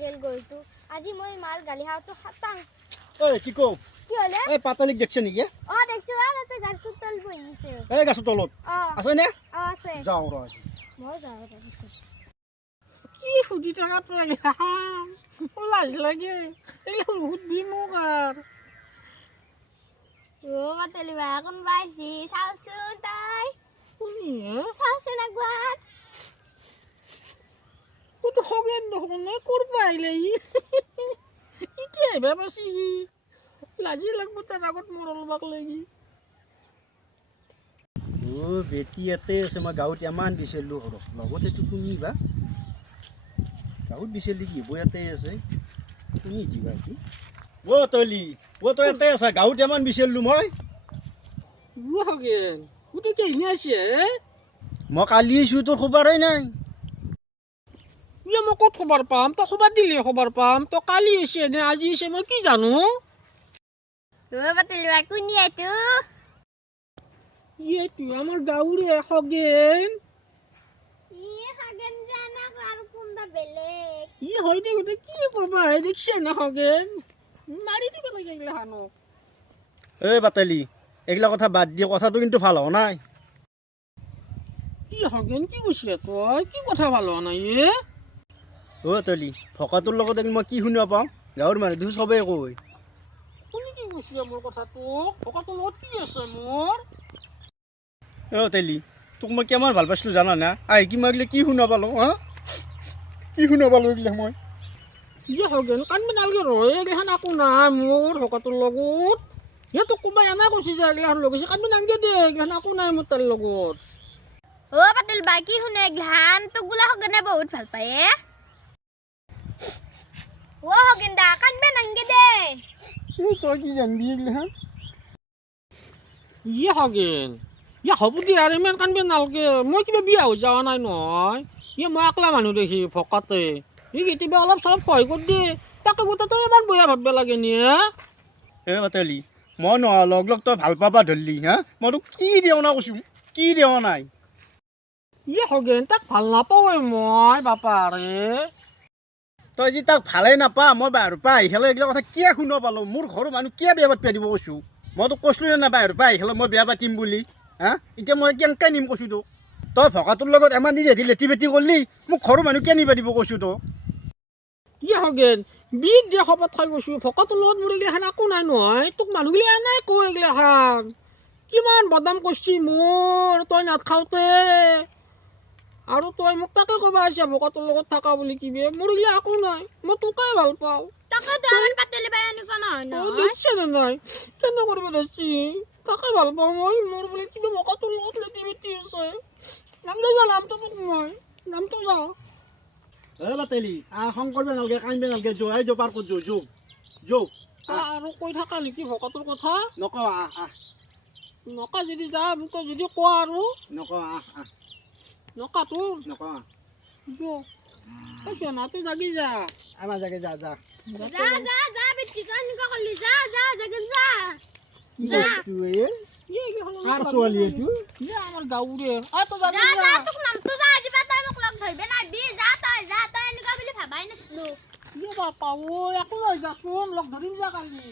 গেল গৰুটো আজি মই মাৰ গালি খাওঁতো খাটাং ঐ চিকো কি হলে এই পাতালিক দেখছে নেকি দেখছো তাতে গাছটোৰ তল বহিছে এই গাছৰ তলত আছে নে আছে যাওঁ ৰ মই যাওঁ তাৰপিছত কি সুধি থকা তই লাজ লাগে এইবিলাক সুধবি মোক পাতলি বা কোনোবা আহিছি চাওচোন তাই শুনি চাওচোন একবাৰ ক'তো খগেন দেখোন ক'ৰবা আহিলে এতিয়া আহিবা পাছি লাজি লাগব তাৰ আগত মৰলবাক লাগি বেটি ইয়াতে আছে মই গাঁৱত ইমান বিচাৰিলোঁ ঘৰক লগত এইটো শুনিবা গাঁৱত বিচাৰিলি কি বৈ ইয়াতে আছে শুনি দিবা কি তলি তই ইয়াতে আছা গাঁৱত ইমান বিচাৰিলোঁ মই খগেন গোটেই কেহিনী আছে মই কালি আহিছোঁ তোৰ খবৰেই নাই মই ক'ত খবৰ পাম তই খবৰ দিলে খবৰ পাম তই কালি আছে নে আজি আছে মই কি জানো পাতলি বা কোনি এইটো এইটো আমাৰ গাঁৱৰে খগেন খাগেন জানা আৰু কোনবা বেলেগ হয় দে গোটেই কি কৰবা দেখিছে না খগেন মাৰি দিব লাগে এইগিলাখানক এই পাতালি এইগিলা কথা বাদ দিয়ে কথাটো কিন্তু ভাল হোৱা নাই কি খগেন কি কৈছে তই কি কথা ভাল হোৱা নাই তলি ভকাটোৰ লগত মই কি শুনিব পাওঁ গাঁৱৰ মানুহ চবেই কয় কোনে কি কৈছে মোৰ কথাটো ভকতৰ লগত কি আছে মোৰ তেলি তোক মই কিমান ভাল পাইছিলোঁ জানা না আহি কি মাগিলে কি শুনা পালোঁ কি শুনা পালোঁ এইগিলা মই খগেন কান্দি নালাগে ৰয় এইগিলাখান একো নাই মোৰ ভকতৰ লগত তোক কোনোবাই এনে কৈছে যে এইগিলাখান লৈ গৈছে কান্দি নালাগে দে এইগিলাখান একো নাই মোৰ তাৰ লগত পাতলি বা কি শুনে এগিলাখান তোক বোলা খগেনে বহুত ভাল পায় খগেন দা কান্দবে নাংগে দে তই কি জানবি এইগিলাখান খগেন হ'ব দে আৰু ইমান কান্দিব নালাগে মই কিবা বিয়া হৈ যোৱা নাই নহয় মই একলা মানুহ দেখি ভকতে কেতিয়াবা অলপ চলপ সহায় কৰি দিয়ে তাকে গোটেই তই ইমান বেয়া ভাবিব লাগে নিয়ে পাতলি মই নহয় লগ লগ তই ভাল পাবা ধৰিলি মই তোক কি দিওঁ না কৈছোঁ কি দিওঁ নাই খগেন তাক ভাল নাপাওঁৱে মই বাপাৰে তই যি তাক ভালেই নাপা মই বাহিৰৰ পৰা আহি খেলে এইগিলা কথা কিয় শুনিব পালোঁ মোৰ ঘৰৰ মানুহ কিয় বিয়া পাতিব দিব কৈছোঁ মই তোক কৈছিলোঁ নে নাই বাহিৰৰ পৰা আহি খেলে মই বিয়া পাতিম বুলি এতিয়া মই কেনেকৈ নিম কৈছোঁ তোক তই ভকাটোৰ লগত ইমান দিন ৰাতি লেটি বেটি কৰিলি মোক ঘৰৰ মানুহ কিয় নিবা দিব কৈছোঁ তোক খগেন বিদ দিয়া খবৰ খাই গৈছোঁ ভকতৰ লগত মোৰ এইগিলাখান একো নাই নহয় তোক মানুহগিলা এনেই কয় এইগিলাখান কিমান বদনাম কৰিছি মোৰ তই নাখাওঁতে আৰু তই মোক তাকে ক'ব আহিছা ভকতৰ লগত থাকা বুলি কিবি মোৰ এইগিলা একো নাই মই তোকেই ভাল পাওঁ দেখিছে নে নাই কেনে কৰিব ধৰিছি তাকে ভাল পাওঁ মই মোৰ বোলে কিবা ভকতৰ লগত লেটি বেটি আছে নামটো যা নামটো তোক মই নামটো যাওঁ পাতেলি খং কৰিব নালাগে কান্দিব নালাগে যোৱাই যো পাৰ কৰি যো আৰু কৈ থাকা নেকি ভকতৰ কথা নকওঁ নকা যদি যা মোক যদি কোৱা আৰু নকওঁ নকা তোৰ নকওঁ নাটো জাগি যা আমাৰ জাগে যা যা বেটি কানিকা কলি যা কাৰ ছোৱালী এইটো আমাৰ গাঁৱৰে তোক নামটো যা আজিবা তই মোক লগ ধৰিবে নাইবি তই এনেকুৱা বুলি ভাবাই নাছিলো বাপা একো লৈ যাচোন লগ ধৰিম যা কালি